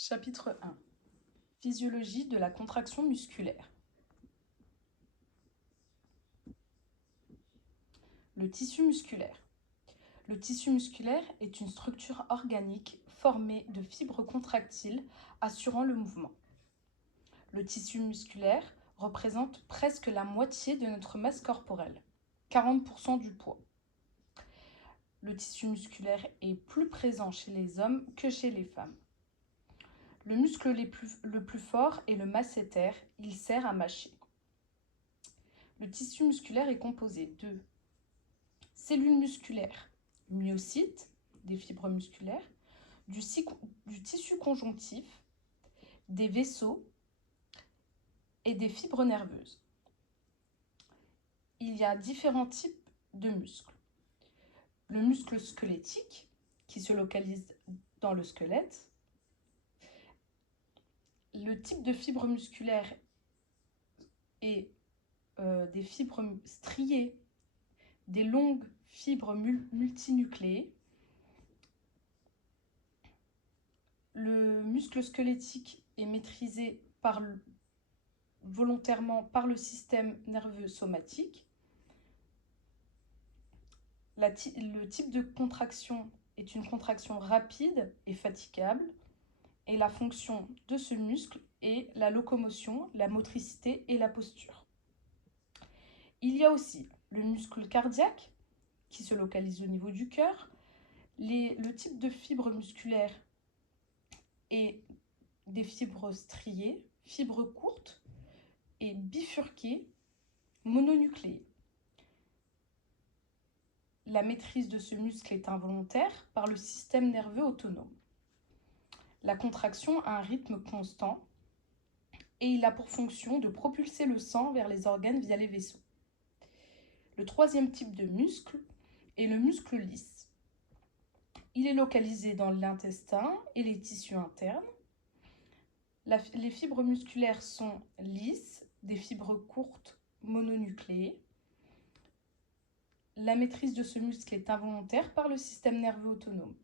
Chapitre 1. Physiologie de la contraction musculaire. Le tissu musculaire. Le tissu musculaire est une structure organique formée de fibres contractiles assurant le mouvement. Le tissu musculaire représente presque la moitié de notre masse corporelle, 40% du poids. Le tissu musculaire est plus présent chez les hommes que chez les femmes. Le muscle le plus fort est le masséter, il sert à mâcher. Le tissu musculaire est composé de cellules musculaires, myocytes, des fibres musculaires, du tissu conjonctif, des vaisseaux et des fibres nerveuses. Il y a différents types de muscles. Le muscle squelettique, qui se localise dans le squelette. Le type de fibre musculaire est des fibres striées, des longues fibres multinucléées. Le muscle squelettique est maîtrisé volontairement par le système nerveux somatique. Le type de contraction est une contraction rapide et fatigable. Et la fonction de ce muscle est la locomotion, la motricité et la posture. Il y a aussi le muscle cardiaque qui se localise au niveau du cœur. Le type de fibre musculaire est des fibres striées, fibres courtes et bifurquées, mononucléées. La maîtrise de ce muscle est involontaire par le système nerveux autonome. La contraction a un rythme constant et il a pour fonction de propulser le sang vers les organes via les vaisseaux. Le troisième type de muscle est le muscle lisse. Il est localisé dans l'intestin et les tissus internes. Les fibres musculaires sont lisses, des fibres courtes mononucléées. La maîtrise de ce muscle est involontaire par le système nerveux autonome.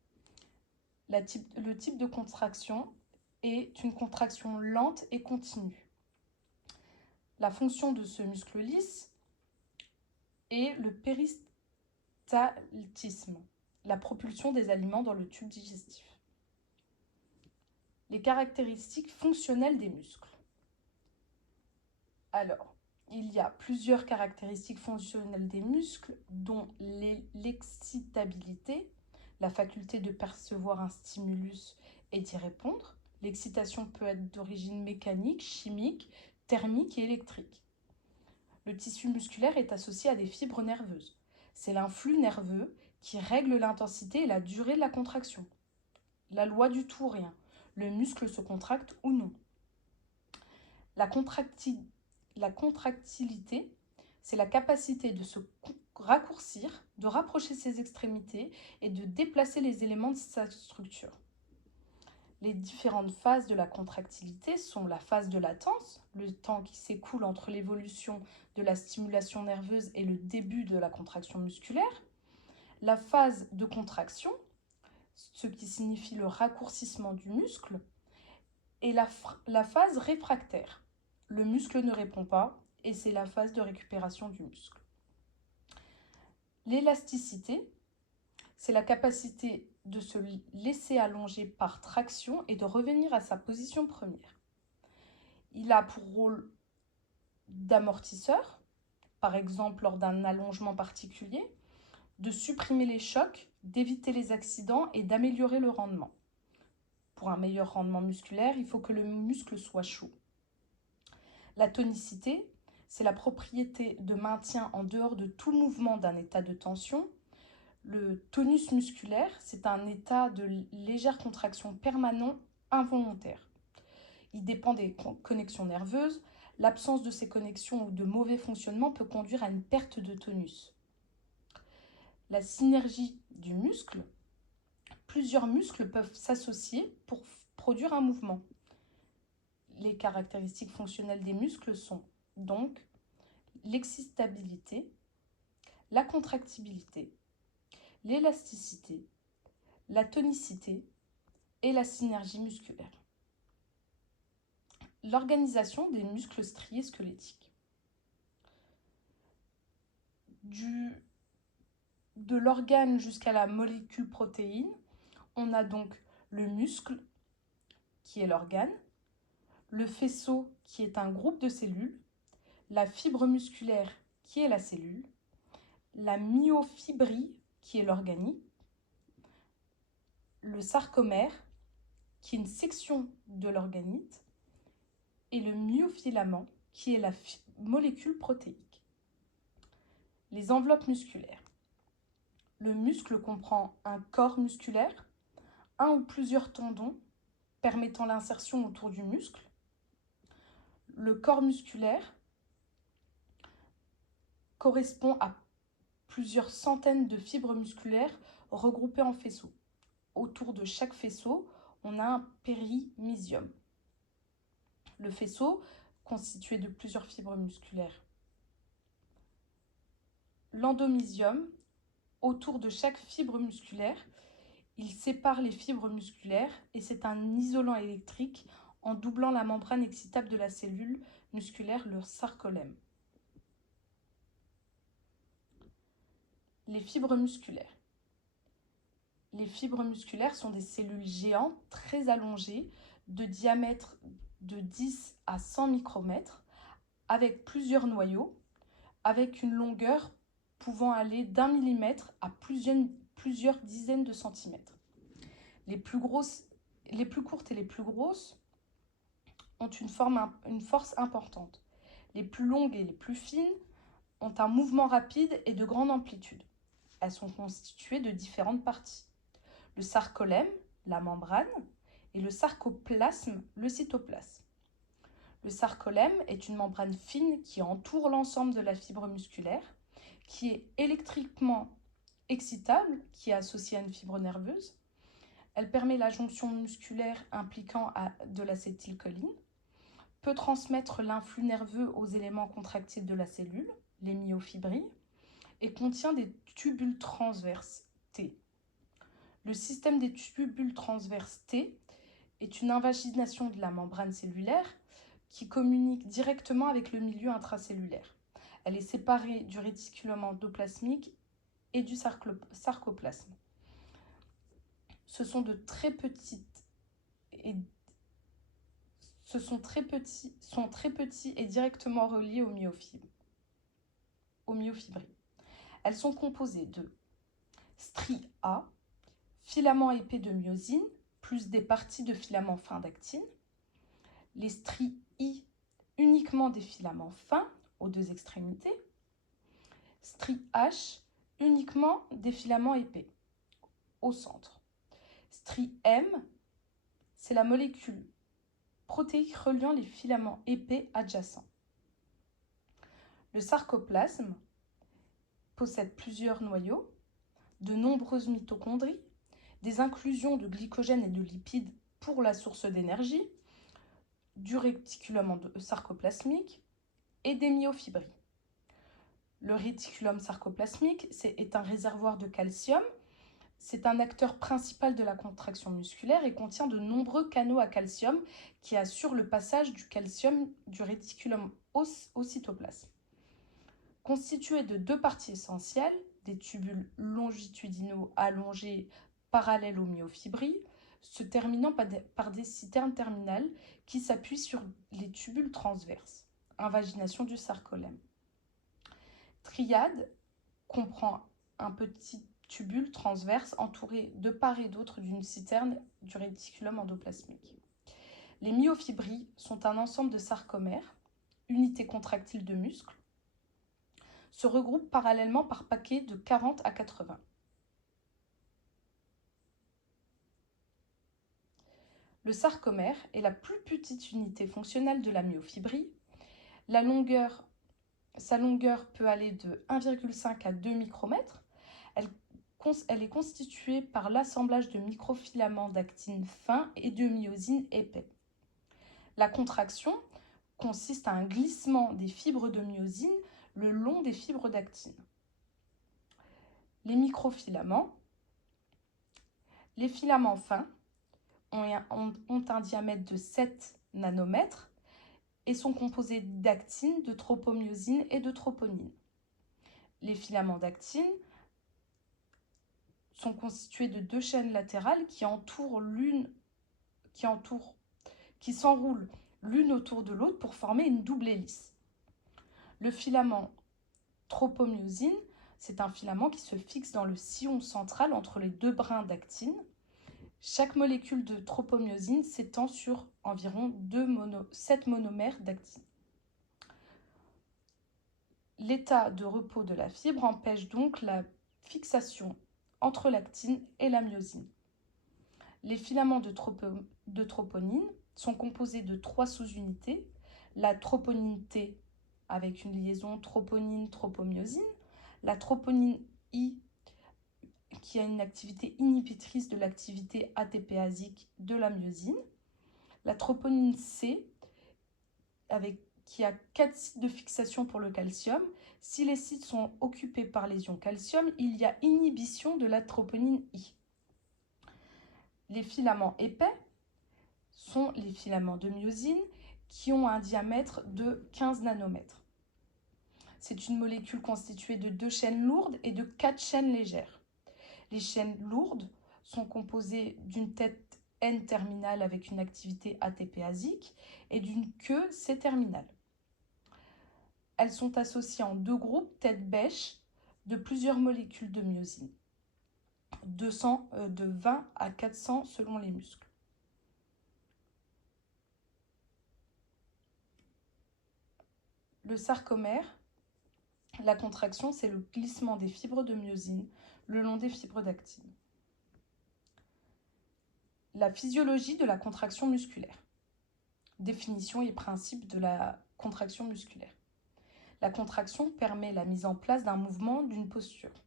Le type de contraction est une contraction lente et continue. La fonction de ce muscle lisse est le péristaltisme, la propulsion des aliments dans le tube digestif. Les caractéristiques fonctionnelles des muscles. Alors, il y a plusieurs caractéristiques fonctionnelles des muscles, dont l'excitabilité, la faculté de percevoir un stimulus et d'y répondre. L'excitation peut être d'origine mécanique, chimique, thermique et électrique. Le tissu musculaire est associé à des fibres nerveuses. C'est l'influx nerveux qui règle l'intensité et la durée de la contraction. La loi du tout ou rien. Le muscle se contracte ou non. La contractilité, c'est la capacité de se raccourcir, de rapprocher ses extrémités et de déplacer les éléments de sa structure. Les différentes phases de la contractilité sont la phase de latence, le temps qui s'écoule entre l'évolution de la stimulation nerveuse et le début de la contraction musculaire, la phase de contraction, ce qui signifie le raccourcissement du muscle, et la phase réfractaire. Le muscle ne répond pas et c'est la phase de récupération du muscle. L'élasticité, c'est la capacité de se laisser allonger par traction et de revenir à sa position première. Il a pour rôle d'amortisseur, par exemple lors d'un allongement particulier, de supprimer les chocs, d'éviter les accidents et d'améliorer le rendement. Pour un meilleur rendement musculaire, il faut que le muscle soit chaud. La tonicité, c'est la propriété de maintien en dehors de tout mouvement d'un état de tension. Le tonus musculaire, c'est un état de légère contraction permanent involontaire. Il dépend des connexions nerveuses. L'absence de ces connexions ou de mauvais fonctionnement peut conduire à une perte de tonus. La synergie du muscle. Plusieurs muscles peuvent s'associer pour produire un mouvement. Les caractéristiques fonctionnelles des muscles sont donc l'excitabilité, la contractibilité, l'élasticité, la tonicité et la synergie musculaire. l'organisation des muscles striés squelettiques. De l'organe jusqu'à la molécule protéine, on a donc le muscle, qui est l'organe, le faisceau, qui est un groupe de cellules, la fibre musculaire, qui est la cellule, la myofibrie, qui est l'organique, le sarcomère, qui est une section de l'organite, et le myofilament, qui est la molécule protéique. Les enveloppes musculaires. Le muscle comprend un corps musculaire, un ou plusieurs tendons permettant l'insertion autour du muscle. Le corps musculaire correspond à plusieurs centaines de fibres musculaires regroupées en faisceaux. Autour de chaque faisceau, on a un périmysium. Le faisceau, constitué de plusieurs fibres musculaires. L'endomysium, autour de chaque fibre musculaire, il sépare les fibres musculaires et c'est un isolant électrique en doublant la membrane excitable de la cellule musculaire, le sarcolème. Les fibres musculaires. Les fibres musculaires sont des cellules géantes très allongées de diamètre de 10 à 100 micromètres avec plusieurs noyaux, avec une longueur pouvant aller d'1 millimètre à plusieurs dizaines de centimètres. Les plus courtes et les plus grosses ont une force importante. Les plus longues et les plus fines ont un mouvement rapide et de grande amplitude. Elles sont constituées de différentes parties. Le sarcolème, la membrane, et le sarcoplasme, le cytoplasme. Le sarcolème est une membrane fine qui entoure l'ensemble de la fibre musculaire, qui est électriquement excitable, qui est associée à une fibre nerveuse. Elle permet la jonction musculaire impliquant de l'acétylcholine, peut transmettre l'influx nerveux aux éléments contractiles de la cellule, les myofibrilles, et contient des tubules transverses T. Le système des tubules transverses T est une invagination de la membrane cellulaire qui communique directement avec le milieu intracellulaire. Elle est séparée du réticulum endoplasmique et du sarcoplasme. Ce sont très petits et directement reliés aux myofibrilles. Elles sont composées de stries A, filaments épais de myosine, plus des parties de filaments fins d'actine. Les stries I, uniquement des filaments fins aux deux extrémités. Stries H, uniquement des filaments épais au centre. Strie M, c'est la molécule protéique reliant les filaments épais adjacents. Le sarcoplasme possède plusieurs noyaux, de nombreuses mitochondries, des inclusions de glycogène et de lipides pour la source d'énergie, du réticulum sarcoplasmique et des myofibrilles. Le réticulum sarcoplasmique est un réservoir de calcium. C'est un acteur principal de la contraction musculaire et contient de nombreux canaux à calcium qui assurent le passage du calcium du réticulum au cytoplasme. Constitué de deux parties essentielles, des tubules longitudinaux allongés parallèles aux myofibrilles, se terminant par des citernes terminales qui s'appuient sur les tubules transverses. Invagination du sarcolème. Triade comprend un petit tubule transverse entouré de part et d'autre d'une citerne du réticulum endoplasmique. Les myofibrilles sont un ensemble de sarcomères, unités contractiles de muscles, se regroupent parallèlement par paquets de 40 à 80. Le sarcomère est la plus petite unité fonctionnelle de la myofibrie. Sa longueur peut aller de 1,5 à 2 micromètres. Elle est constituée par l'assemblage de microfilaments d'actine fins et de myosine épais. La contraction consiste à un glissement des fibres de myosine le long des fibres d'actine. Les microfilaments. Les filaments fins ont un diamètre de 7 nanomètres. et sont composés d'actine, de tropomyosine et de troponine. Les filaments d'actine sont constitués de 2 chaînes latérales qui s'enroulent l'une autour de l'autre pour former une double hélice. Le filament tropomyosine, c'est un filament qui se fixe dans le sillon central entre les 2 brins d'actine. Chaque molécule de tropomyosine s'étend sur environ 7 monomères d'actine. L'état de repos de la fibre empêche donc la fixation entre l'actine et la myosine. Les filaments de troponine sont composés de 3 sous-unités, la troponine T avec une liaison troponine-tropomyosine, la troponine I qui a une activité inhibitrice de l'activité ATPasique de la myosine, la troponine C qui a 4 sites de fixation pour le calcium. Si les sites sont occupés par les ions calcium, il y a inhibition de la troponine I. Les filaments épais sont les filaments de myosine qui ont un diamètre de 15 nanomètres. C'est une molécule constituée de 2 chaînes lourdes et de 4 chaînes légères. Les chaînes lourdes sont composées d'une tête N-terminale avec une activité ATPasique et d'une queue C-terminale. Elles sont associées en 2 groupes tête bêche de plusieurs molécules de myosine, de 20 à 400 selon les muscles. Le sarcomère, la contraction, c'est le glissement des fibres de myosine le long des fibres d'actine. La physiologie de la contraction musculaire. Définition et principe de la contraction musculaire. La contraction permet la mise en place d'un mouvement, d'une posture.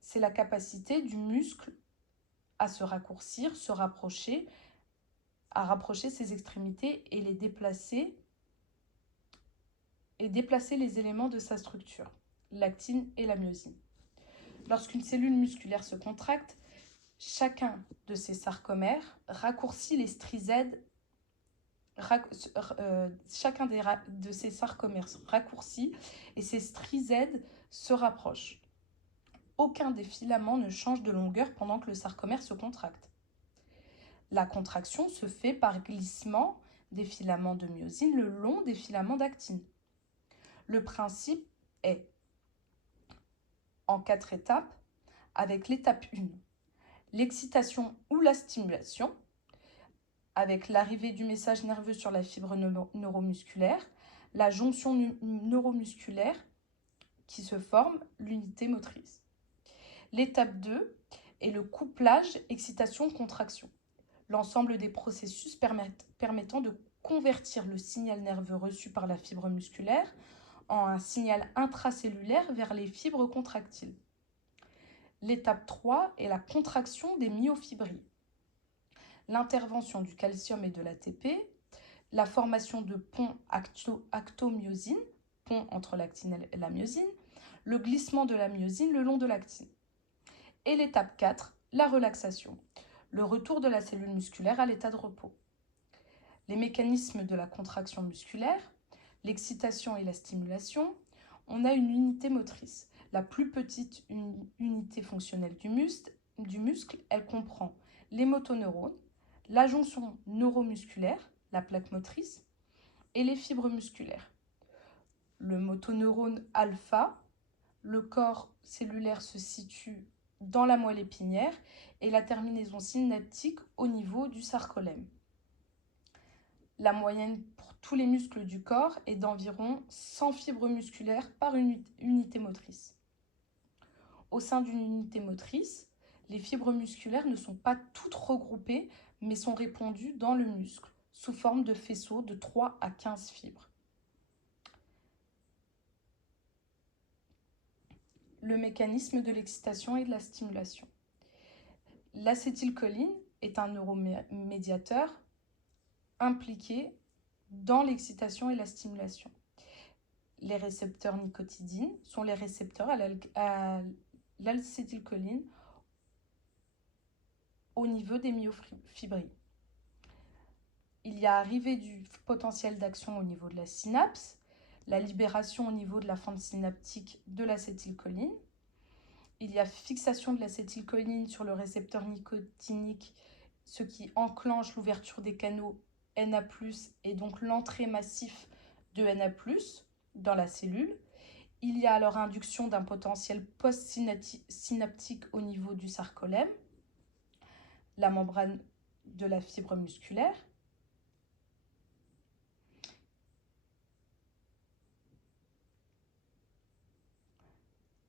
C'est la capacité du muscle à se raccourcir, à rapprocher ses extrémités et déplacer les éléments de sa structure, l'actine et la myosine. Lorsqu'une cellule musculaire se contracte, chacun de ces sarcomères raccourcit les strizèdes. Chacun de ces sarcomères raccourcit et ces strizèdes se rapprochent. Aucun des filaments ne change de longueur pendant que le sarcomère se contracte. La contraction se fait par glissement des filaments de myosine le long des filaments d'actine. Le principe est en 4 étapes, avec l'étape 1, l'excitation ou la stimulation, avec l'arrivée du message nerveux sur la fibre neuromusculaire, la jonction neuromusculaire qui se forme, l'unité motrice. L'étape 2 est le couplage excitation-contraction, l'ensemble des processus permettant de convertir le signal nerveux reçu par la fibre musculaire en un signal intracellulaire vers les fibres contractiles. L'étape 3 est la contraction des myofibrilles. L'intervention du calcium et de l'ATP, la formation de ponts actomyosine, pont entre l'actine et la myosine, le glissement de la myosine le long de l'actine. Et l'étape 4, la relaxation, le retour de la cellule musculaire à l'état de repos. Les mécanismes de la contraction musculaire, l'excitation et la stimulation, on a une unité motrice. La plus petite unité fonctionnelle du muscle, elle comprend les motoneurones, la jonction neuromusculaire, la plaque motrice, et les fibres musculaires. Le motoneurone alpha, le corps cellulaire se situe dans la moelle épinière et la terminaison synaptique au niveau du sarcolème. La moyenne pour tous les muscles du corps est d'environ 100 fibres musculaires par unité motrice. Au sein d'une unité motrice, les fibres musculaires ne sont pas toutes regroupées, mais sont répandues dans le muscle, sous forme de faisceaux de 3 à 15 fibres. Le mécanisme de l'excitation et de la stimulation. L'acétylcholine est un neuromédiateur impliqué dans l'excitation et la stimulation. Les récepteurs nicotidines sont les récepteurs à l'acétylcholine au niveau des myofibrilles. il y a arrivée du potentiel d'action au niveau de la synapse, la libération au niveau de la fente synaptique de l'acétylcholine. Il y a fixation de l'acétylcholine sur le récepteur nicotinique, ce qui enclenche l'ouverture des canaux Na+, et donc l'entrée massive de Na+, dans la cellule. Il y a alors induction d'un potentiel post-synaptique au niveau du sarcolème, la membrane de la fibre musculaire.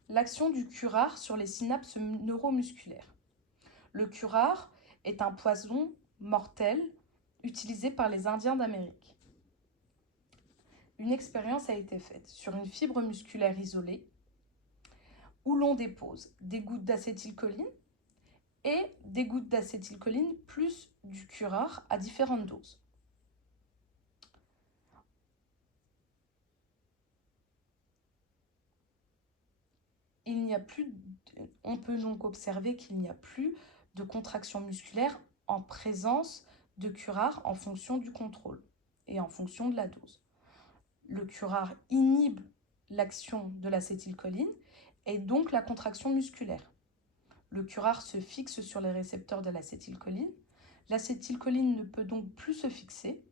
L'action du curare sur les synapses neuromusculaires. Le curare est un poison mortel utilisé par les Indiens d'Amérique. Une expérience a été faite sur une fibre musculaire isolée où l'on dépose des gouttes d'acétylcholine et des gouttes d'acétylcholine plus du curare à différentes doses. On peut donc observer qu'il n'y a plus de contraction musculaire en présence de curare en fonction du contrôle et en fonction de la dose. Le curare inhibe l'action de l'acétylcholine et donc la contraction musculaire. Le curare se fixe sur les récepteurs de l'acétylcholine. L'acétylcholine ne peut donc plus se fixer.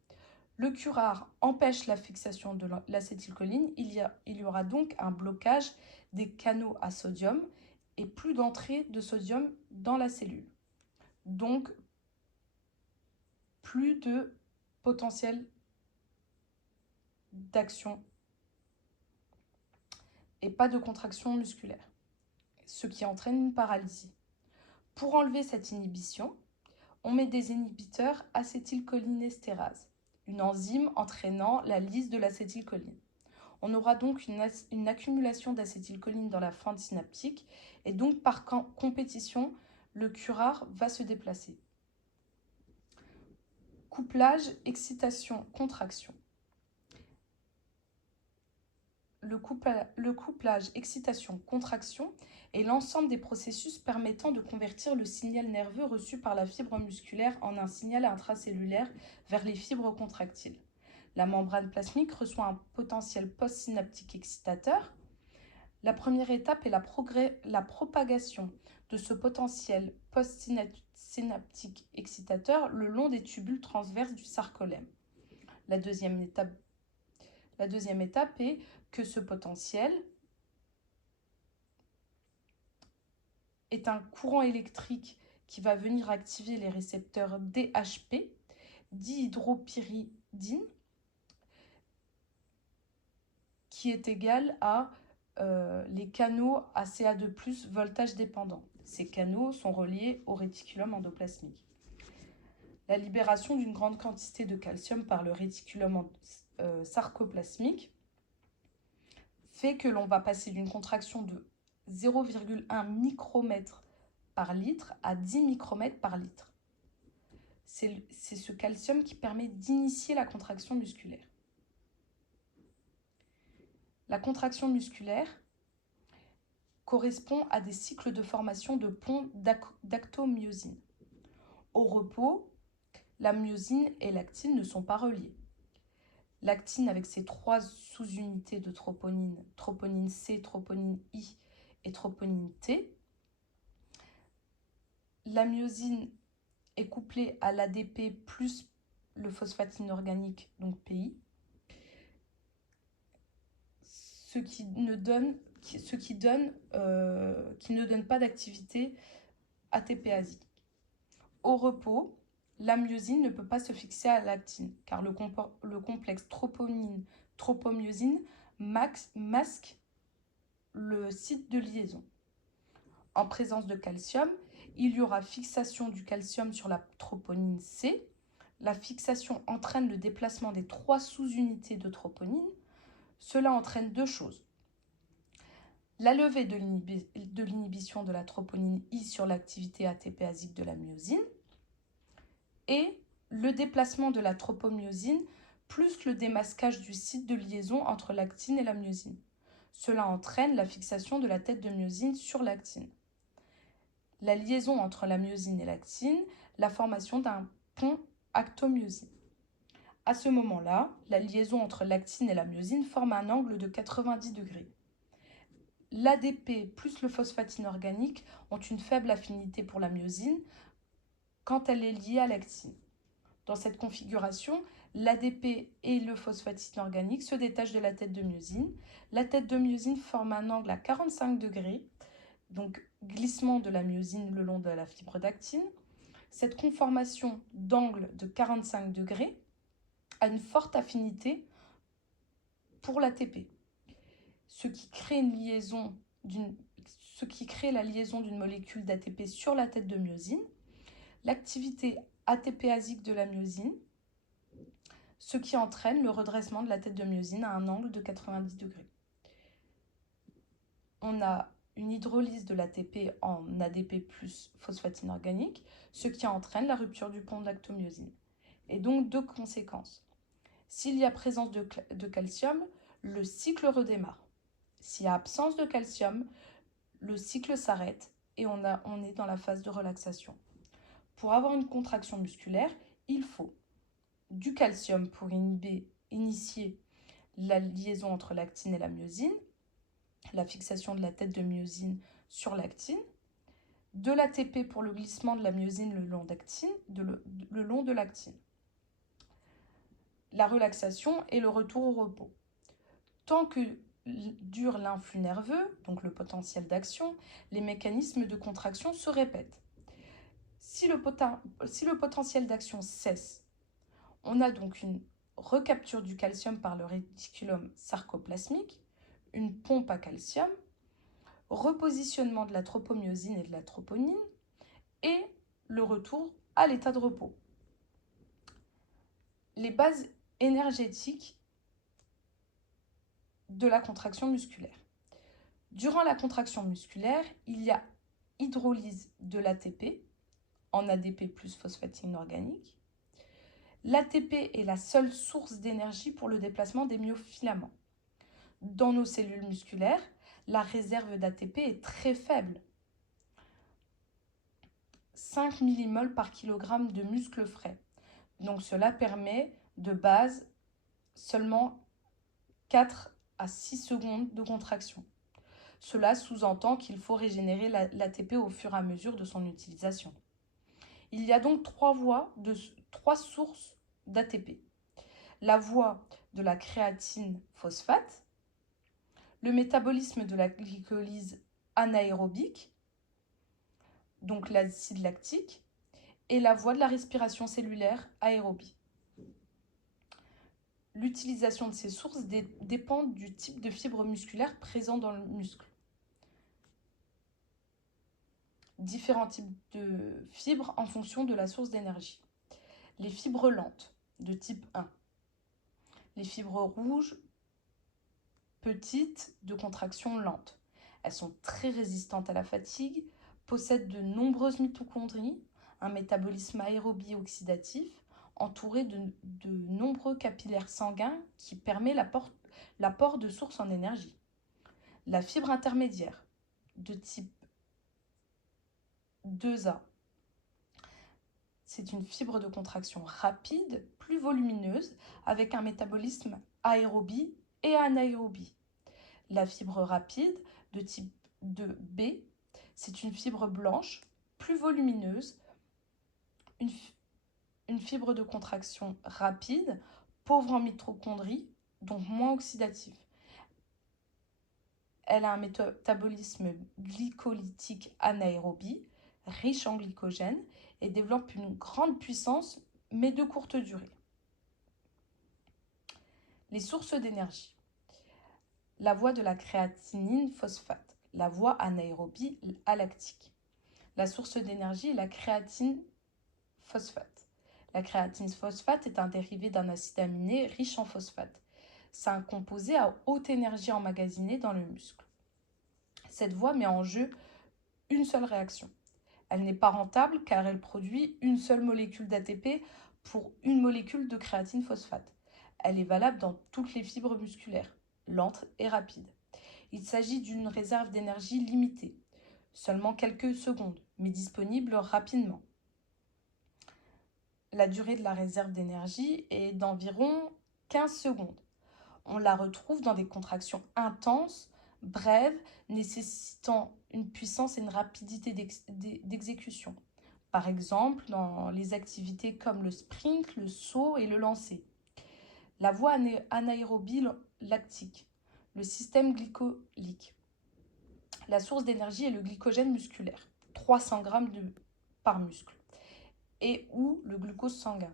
Le curare empêche la fixation de l'acétylcholine. Il y aura donc un blocage des canaux à sodium et plus d'entrée de sodium dans la cellule. Donc, plus de potentiel d'action et pas de contraction musculaire, ce qui entraîne une paralysie. Pour enlever cette inhibition, on met des inhibiteurs acétylcholinestérase, une enzyme entraînant la lyse de l'acétylcholine. On aura donc une accumulation d'acétylcholine dans la fente synaptique et donc par compétition, le curare va se déplacer. Couplage, excitation, contraction. Le couplage excitation-contraction est l'ensemble des processus permettant de convertir le signal nerveux reçu par la fibre musculaire en un signal intracellulaire vers les fibres contractiles. La membrane plasmique reçoit un potentiel postsynaptique excitateur. La première étape est la propagation de ce potentiel postsynaptique excitateur le long des tubules transverses du sarcolème. La deuxième étape est que ce potentiel est un courant électrique qui va venir activer les récepteurs DHP, dihydropyridine, qui est égal à les canaux ACA2+, voltage dépendant. Ces canaux sont reliés au réticulum endoplasmique. La libération d'une grande quantité de calcium par le réticulum sarcoplasmique fait que l'on va passer d'une contraction de 0,1 micromètre par litre à 10 micromètres par litre. C'est ce calcium qui permet d'initier la contraction musculaire. La contraction musculaire correspond à des cycles de formation de ponts d'actomyosine. Au repos, la myosine et l'actine ne sont pas reliées. L'actine, avec ses 3 sous-unités de troponine, troponine C, troponine I et troponine T. La myosine est couplée à l'ADP plus le phosphate inorganique, donc PI, qui ne donne pas d'activité ATPasique. Au repos, la myosine ne peut pas se fixer à l'actine, car le complexe troponine-tropomyosine masque le site de liaison. En présence de calcium, il y aura fixation du calcium sur la troponine C. La fixation entraîne le déplacement des 3 sous-unités de troponine. Cela entraîne 2 choses. La levée de l'inhibition de la troponine I sur l'activité ATPasique de la myosine et le déplacement de la tropomyosine plus le démasquage du site de liaison entre l'actine et la myosine. Cela entraîne la fixation de la tête de myosine sur l'actine. La liaison entre la myosine et l'actine, la formation d'un pont actomyosine. À ce moment-là, la liaison entre l'actine et la myosine forme un angle de 90 degrés. L'ADP plus le phosphate inorganique ont une faible affinité pour la myosine quand elle est liée à l'actine. Dans cette configuration, l'ADP et le phosphate inorganique se détachent de la tête de myosine. La tête de myosine forme un angle à 45 degrés, donc glissement de la myosine le long de la fibre d'actine. Cette conformation d'angle de 45 degrés a une forte affinité pour l'ATP, ce qui crée la liaison d'une molécule d'ATP sur la tête de myosine. L'activité ATPasique de la myosine, ce qui entraîne le redressement de la tête de myosine à un angle de 90 degrés. On a une hydrolyse de l'ATP en ADP plus phosphate inorganique, ce qui entraîne la rupture du pont de lactomyosine. Et donc, deux conséquences. S'il y a présence de calcium, le cycle redémarre. S'il y a absence de calcium, le cycle s'arrête et on est dans la phase de relaxation. Pour avoir une contraction musculaire, il faut du calcium pour initier la liaison entre l'actine et la myosine, la fixation de la tête de myosine sur l'actine, de l'ATP pour le glissement de la myosine le long de l'actine, la relaxation et le retour au repos. Tant que dure l'influx nerveux, donc le potentiel d'action, les mécanismes de contraction se répètent. Si le potentiel d'action cesse, on a donc une recapture du calcium par le réticulum sarcoplasmique, une pompe à calcium, repositionnement de la tropomyosine et de la troponine et le retour à l'état de repos. Les bases énergétiques de la contraction musculaire. Durant la contraction musculaire, il y a hydrolyse de l'ATP en ADP plus phosphate inorganique. L'ATP est la seule source d'énergie pour le déplacement des myofilaments. Dans nos cellules musculaires, la réserve d'ATP est très faible. 5 millimoles par kilogramme de muscle frais. Donc cela permet de base seulement 4 à 6 secondes de contraction. Cela sous-entend qu'il faut régénérer l'ATP au fur et à mesure de son utilisation. Il y a donc trois sources d'ATP. La voie de la créatine phosphate, le métabolisme de la glycolyse anaérobique, donc l'acide lactique, et la voie de la respiration cellulaire aérobie. L'utilisation de ces sources dépend du type de fibre musculaire présent dans le muscle. Différents types de fibres en fonction de la source d'énergie. Les fibres lentes de type 1. Les fibres rouges, petites, de contraction lente. Elles sont très résistantes à la fatigue, possèdent de nombreuses mitochondries, un métabolisme aérobie oxydatif, entouré de nombreux capillaires sanguins qui permet l'apport de sources en énergie. La fibre intermédiaire de type 2A, c'est une fibre de contraction rapide, plus volumineuse, avec un métabolisme aérobie et anaérobie. La fibre rapide de type 2B, c'est une fibre blanche, plus volumineuse, une fibre de contraction rapide, pauvre en mitochondries, donc moins oxydative. Elle a un métabolisme glycolytique anaérobie, riche en glycogène, et développe une grande puissance, mais de courte durée. Les sources d'énergie. La voie de la créatinine phosphate, la voie anaérobie alactique. La source d'énergie est la créatine phosphate. La créatine phosphate est un dérivé d'un acide aminé riche en phosphate. C'est un composé à haute énergie emmagasiné dans le muscle. Cette voie met en jeu une seule réaction. Elle n'est pas rentable car elle produit une seule molécule d'ATP pour une molécule de créatine phosphate. Elle est valable dans toutes les fibres musculaires, lente et rapide. Il s'agit d'une réserve d'énergie limitée, seulement quelques secondes, mais disponible rapidement. La durée de la réserve d'énergie est d'environ 15 secondes. On la retrouve dans des contractions intenses, brèves, nécessitant une puissance et une rapidité d'exécution. Par exemple, dans les activités comme le sprint, le saut et le lancer. La voie anaérobie lactique, le système glycolique. La source d'énergie est le glycogène musculaire, 300 g par muscle, et ou le glucose sanguin.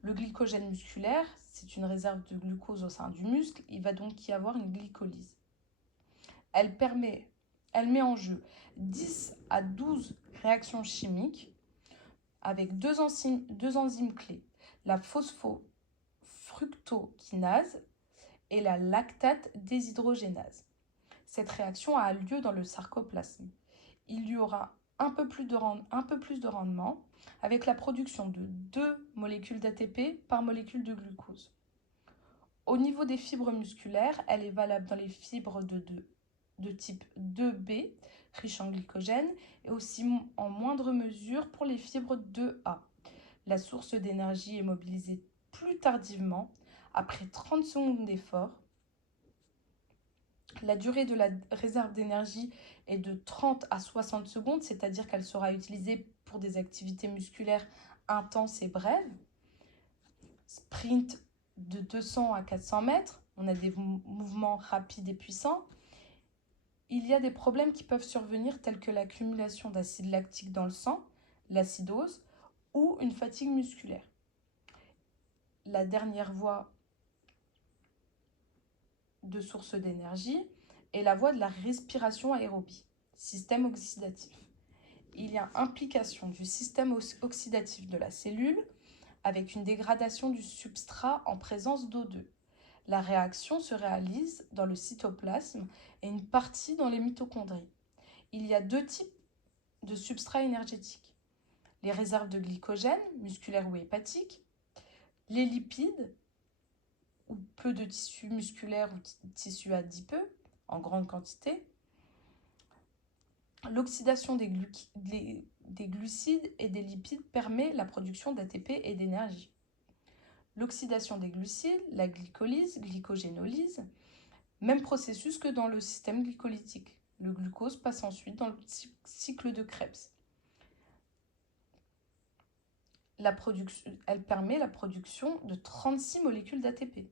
Le glycogène musculaire, c'est une réserve de glucose au sein du muscle, il va donc y avoir une glycolyse. Elle met en jeu 10 à 12 réactions chimiques avec deux enzymes clés, la phosphofructokinase et la lactate déshydrogénase. Cette réaction a lieu dans le sarcoplasme. Il y aura un peu plus de rendement avec la production de 2 molécules d'ATP par molécule de glucose. Au niveau des fibres musculaires, elle est valable dans les fibres de type 2B, riches en glycogène, et aussi en moindre mesure pour les fibres 2A. La source d'énergie est mobilisée plus tardivement, après 30 secondes d'effort. La durée de la réserve d'énergie est de 30 à 60 secondes, c'est-à-dire qu'elle sera utilisée pour des activités musculaires intenses et brèves. Sprint de 200 à 400 mètres, on a des mouvements rapides et puissants. Il y a des problèmes qui peuvent survenir tels que l'accumulation d'acide lactique dans le sang, l'acidose ou une fatigue musculaire. La dernière voie de source d'énergie est la voie de la respiration aérobie, système oxydatif. Il y a implication du système oxydatif de la cellule avec une dégradation du substrat en présence d'O2. La réaction se réalise dans le cytoplasme et une partie dans les mitochondries. Il y a 2 types de substrats énergétiques. Les réserves de glycogène, musculaires ou hépatiques, les lipides, ou peu de tissu musculaire ou tissu adipeux, en grande quantité, l'oxydation des glucides et des lipides permet la production d'ATP et d'énergie. L'oxydation des glucides, la glycolyse, glycogénolyse, même processus que dans le système glycolytique. Le glucose passe ensuite dans le cycle de Krebs. Elle permet la production de 36 molécules d'ATP.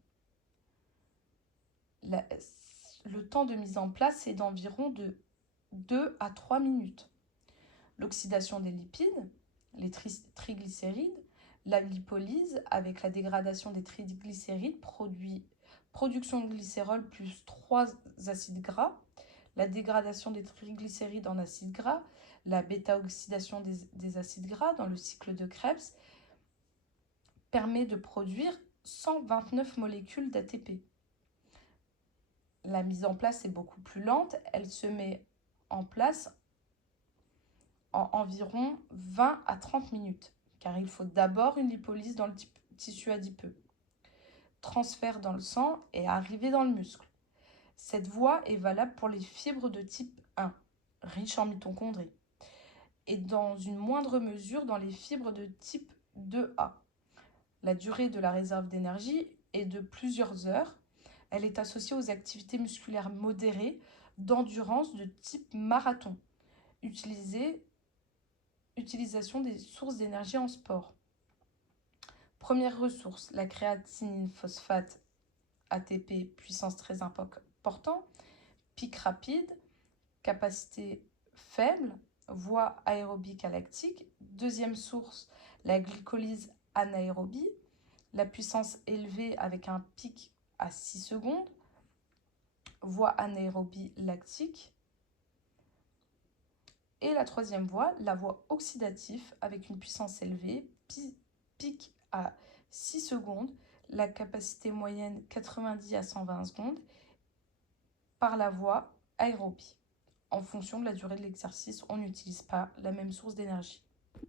Le temps de mise en place est d'environ de 2 à 3 minutes. L'oxydation des lipides, les triglycérides, la lipolyse avec la dégradation des triglycérides production de glycérol plus 3 acides gras, la dégradation des triglycérides en acides gras, la bêta-oxydation des acides gras dans le cycle de Krebs permet de produire 129 molécules d'ATP. La mise en place est beaucoup plus lente, elle se met en place en environ 20 à 30 minutes, car il faut d'abord une lipolyse dans le tissu adipeux, transfert dans le sang et arrivée dans le muscle. Cette voie est valable pour les fibres de type 1, riches en mitochondries, et dans une moindre mesure dans les fibres de type 2A. La durée de la réserve d'énergie est de plusieurs heures. Elle est associée aux activités musculaires modérées d'endurance de type marathon. Utilisation des sources d'énergie en sport. Première ressource, la créatinine phosphate ATP, puissance très important, pic rapide, capacité faible, voie aérobique à lactique. Deuxième source, la glycolyse anaérobie, la puissance élevée avec un pic à 6 secondes, voie anaérobie lactique. Et la troisième voie, la voie oxydative avec une puissance élevée, pic à 6 secondes, la capacité moyenne 90 à 120 secondes, par la voie aérobie. En fonction de la durée de l'exercice, on n'utilise pas la même source d'énergie.